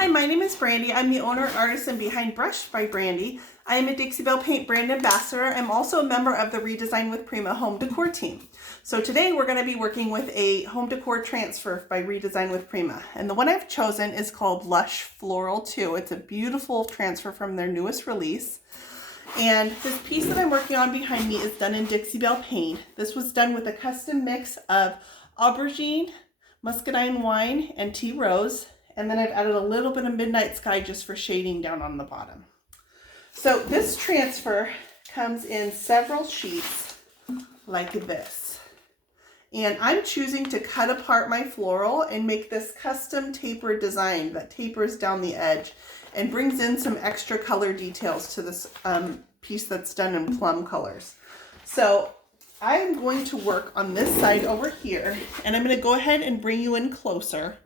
Hi, my name is Brandy. I'm the owner, artist, and behind Brush by Brandy. I am a Dixie Belle Paint brand ambassador. I'm also a member of the Redesign with Prima home decor team. So today we're going to be working with a home decor transfer by Redesign with Prima. And the one I've chosen is called Lush Floral 2. It's a beautiful transfer from their newest release. And this piece that I'm working on behind me is done in Dixie Belle Paint. This was done with a custom mix of aubergine, muscadine wine, and tea rose. And then I've added a little bit of midnight sky just for shading down on the bottom. So this transfer comes in several sheets like this. And I'm choosing to cut apart my floral and make this custom taper design that tapers down the edge and brings in some extra color details to this piece that's done in plum colors. So I'm going to work on this side over here, and I'm going to go ahead and bring you in closer.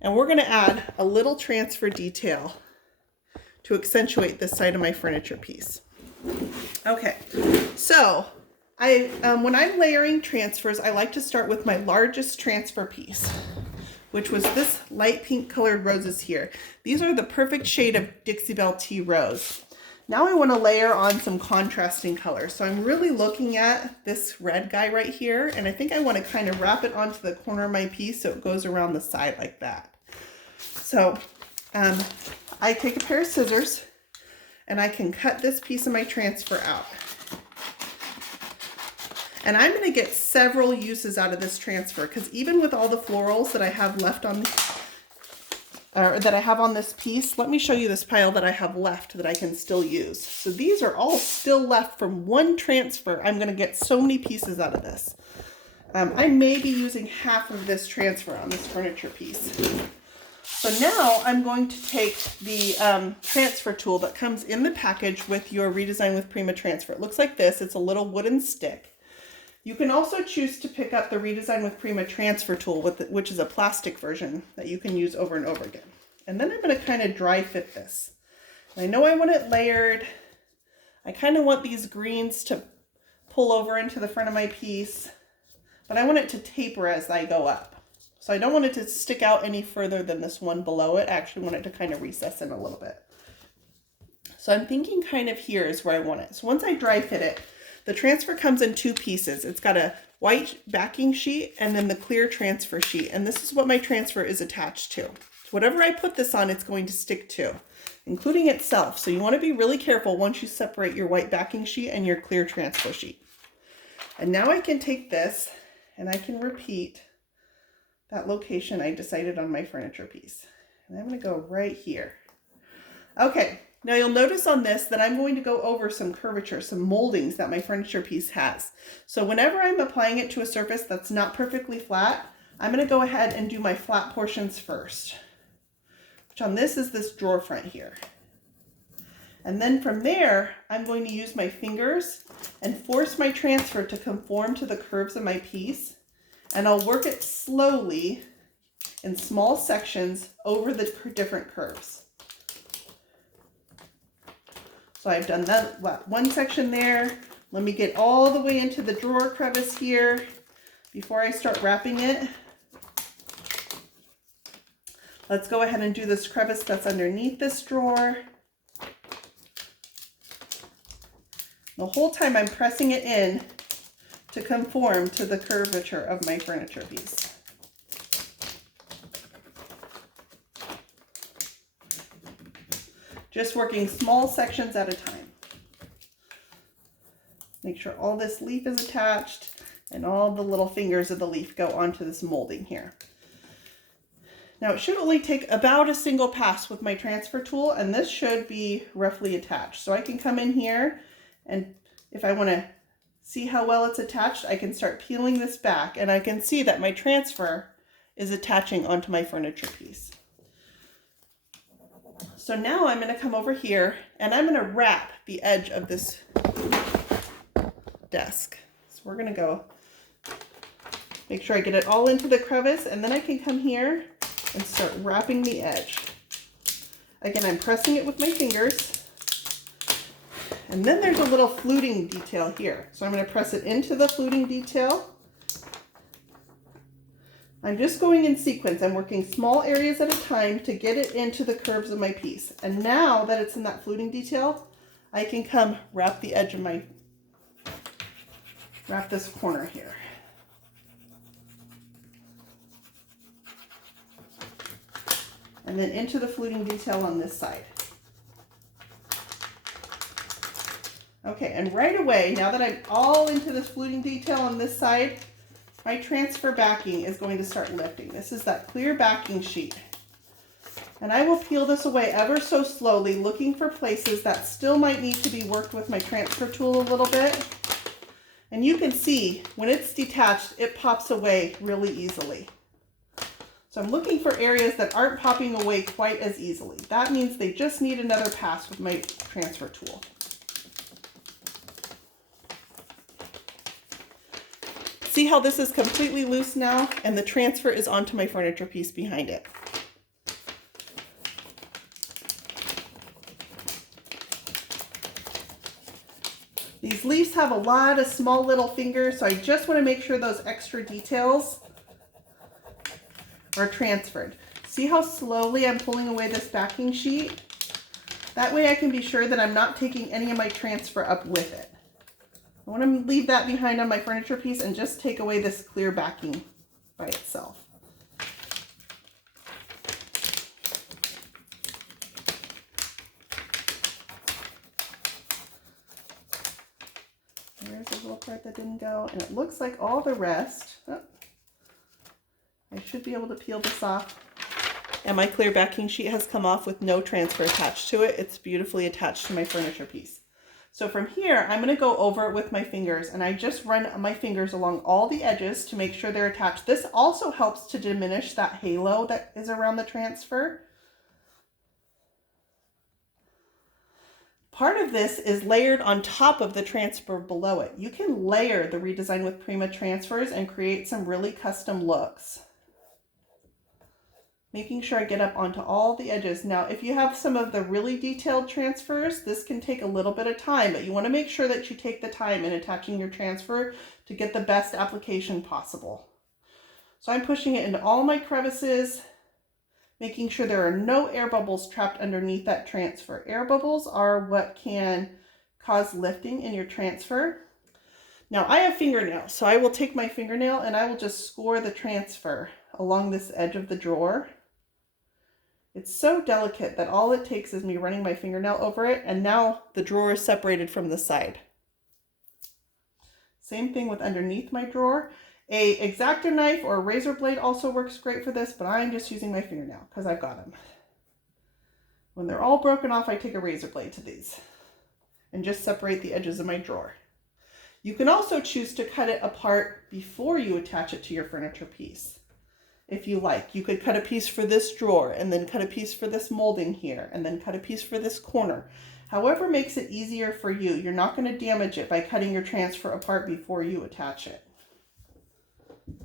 And we're going to add a little transfer detail to accentuate this side of my furniture piece. Okay, so when I'm layering transfers, I like to start with my largest transfer piece, which was this light pink colored roses here. These are the perfect shade of Dixie Belle Tea Rose. Now I want to layer on some contrasting colors. So I'm really looking at this red guy right here, and I think I want to kind of wrap it onto the corner of my piece so it goes around the side like that. So I take a pair of scissors and I can cut this piece of my transfer out. And I'm going to get several uses out of this transfer, because even with all the florals that I have left on that I have on this piece, let me show you this pile that I have left that I can still use. So these are all still left from one transfer. I'm going to get so many pieces out of this. I may be using half of this transfer on this furniture piece. So now I'm going to take the transfer tool that comes in the package with your Redesign with Prima transfer. It looks like this. It's a little wooden stick. You can also choose to pick up the Redesign with Prima transfer tool, which is a plastic version that you can use over and over again. And then I'm going to kind of dry fit this. I know I want it layered. I kind of want these greens to pull over into the front of my piece, but I want it to taper as I go up. So I don't want it to stick out any further than this one below it. I actually want it to kind of recess in a little bit. So I'm thinking kind of here is where I want it. So once I dry fit it, the transfer comes in two pieces. It's got a white backing sheet and then the clear transfer sheet. And this is what my transfer is attached to. So whatever I put this on, it's going to stick to, including itself. So you want to be really careful once you separate your white backing sheet and your clear transfer sheet. And now I can take this and I can repeat that location I decided on my furniture piece. And I'm going to go right here. Okay. Now you'll notice on this that I'm going to go over some curvature, some moldings that my furniture piece has. So whenever I'm applying it to a surface that's not perfectly flat, I'm going to go ahead and do my flat portions first, which on this is this drawer front here. And then from there, I'm going to use my fingers and force my transfer to conform to the curves of my piece. And I'll work it slowly in small sections over the different curves. So I've done that one section there. Let me get all the way into the drawer crevice here before I start wrapping it. Let's go ahead and do this crevice that's underneath this drawer. The whole time I'm pressing it in to conform to the curvature of my furniture piece. Just working small sections at a time. Make sure all this leaf is attached and all the little fingers of the leaf go onto this molding here. Now it should only take about a single pass with my transfer tool, and this should be roughly attached. So I can come in here, and if I want to see how well it's attached, I can start peeling this back and I can see that my transfer is attaching onto my furniture piece. So now I'm going to come over here and I'm going to wrap the edge of this desk. So we're going to go make sure I get it all into the crevice, and then I can come here and start wrapping the edge. Again, I'm pressing it with my fingers. And then there's a little fluting detail here. So I'm going to press it into the fluting detail. I'm just going in sequence. I'm working small areas at a time to get it into the curves of my piece. And now that it's in that fluting detail, I can come wrap the edge of wrap this corner here. And then into the fluting detail on this side. Okay, and right away, now that I'm all into this fluting detail on this side, my transfer backing is going to start lifting. This is that clear backing sheet. And I will peel this away ever so slowly, looking for places that still might need to be worked with my transfer tool a little bit. And you can see when it's detached, it pops away really easily. So I'm looking for areas that aren't popping away quite as easily. That means they just need another pass with my transfer tool. See how this is completely loose now, and the transfer is onto my furniture piece behind it. These leaves have a lot of small little fingers, so I just want to make sure those extra details are transferred. See how slowly I'm pulling away this backing sheet? That way I can be sure that I'm not taking any of my transfer up with it. I want to leave that behind on my furniture piece and just take away this clear backing by itself. There's a little part that didn't go, and it looks like all the rest. Oh, I should be able to peel this off. And my clear backing sheet has come off with no transfer attached to it. It's beautifully attached to my furniture piece. So from here, I'm going to go over it with my fingers, and I just run my fingers along all the edges to make sure they're attached. This also helps to diminish that halo that is around the transfer. Part of this is layered on top of the transfer below it. You can layer the Redesign with Prima transfers and create some really custom looks. Making sure I get up onto all the edges. Now, if you have some of the really detailed transfers, this can take a little bit of time, but you want to make sure that you take the time in attaching your transfer to get the best application possible. So I'm pushing it into all my crevices, making sure there are no air bubbles trapped underneath that transfer. Air bubbles are what can cause lifting in your transfer. Now I have fingernails, so I will take my fingernail and I will just score the transfer along this edge of the drawer. It's so delicate that all it takes is me running my fingernail over it, and now the drawer is separated from the side. Same thing with underneath my drawer. A X-Acto knife or a razor blade also works great for this, but I'm just using my fingernail because I've got them. When they're all broken off, I take a razor blade to these and just separate the edges of my drawer. You can also choose to cut it apart before you attach it to your furniture piece. If you like, you could cut a piece for this drawer and then cut a piece for this molding here and then cut a piece for this corner. However makes it easier for you. You're not going to damage it by cutting your transfer apart before you attach it.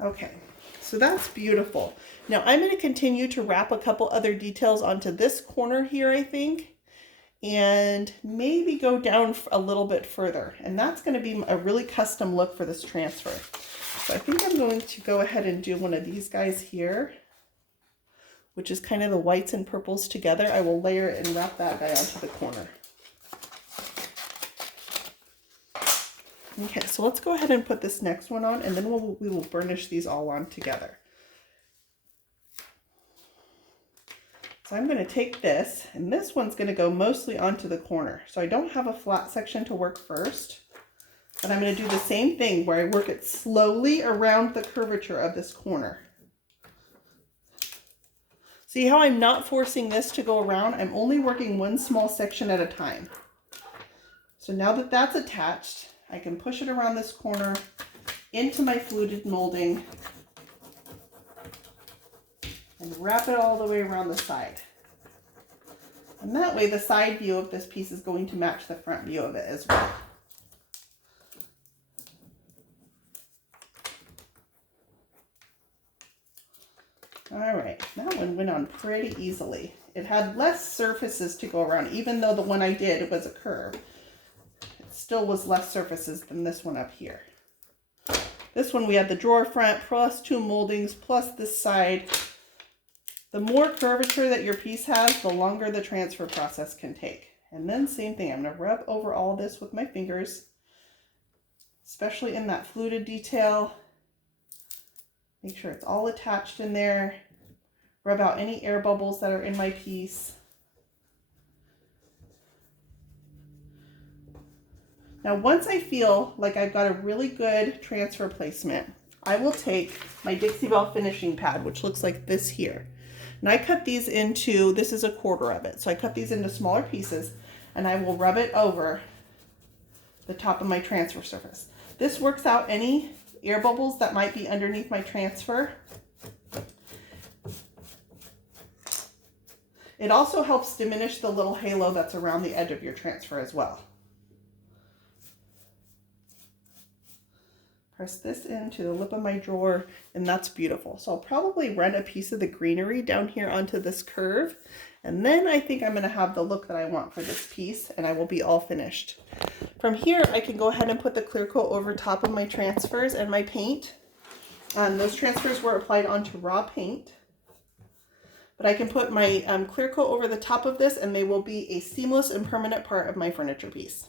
Okay, so that's beautiful. Now I'm going to continue to wrap a couple other details onto this corner here, I think, and maybe go down a little bit further. And that's going to be a really custom look for this transfer. So I think I'm going to go ahead and do one of these guys here, which is kind of the whites and purples together. I will layer it and wrap that guy onto the corner. Okay, so let's go ahead and put this next one on, and then we will burnish these all on together. So I'm going to take this, and this one's going to go mostly onto the corner. So I don't have a flat section to work first. But I'm going to do the same thing where I work it slowly around the curvature of this corner. See how I'm not forcing this to go around? I'm only working one small section at a time. So now that that's attached, I can push it around this corner into my fluted molding and wrap it all the way around the side. And that way the side view of this piece is going to match the front view of it as well. All right, that one went on pretty easily. It had less surfaces to go around, even though the one I did was a curve. It still was less surfaces than this one up here. This one we had the drawer front plus 2 moldings plus this side. The more curvature that your piece has, the longer the transfer process can take. And then same thing, I'm going to rub over all this with my fingers, especially in that fluted detail. Make sure it's all attached in there. Rub out any air bubbles that are in my piece. Now, once I feel like I've got a really good transfer placement, I will take my Dixie Belle finishing pad, which looks like this here. And I cut these into, this is 1/4 of it. So I cut these into smaller pieces and I will rub it over the top of my transfer surface. This works out any air bubbles that might be underneath my transfer. It also helps diminish the little halo that's around the edge of your transfer as well. Press this into the lip of my drawer, and that's beautiful. So I'll probably run a piece of the greenery down here onto this curve, and then I think I'm going to have the look that I want for this piece, and I will be all finished. From here, I can go ahead and put the clear coat over top of my transfers and my paint. Those transfers were applied onto raw paint, but I can put my clear coat over the top of this, and they will be a seamless and permanent part of my furniture piece.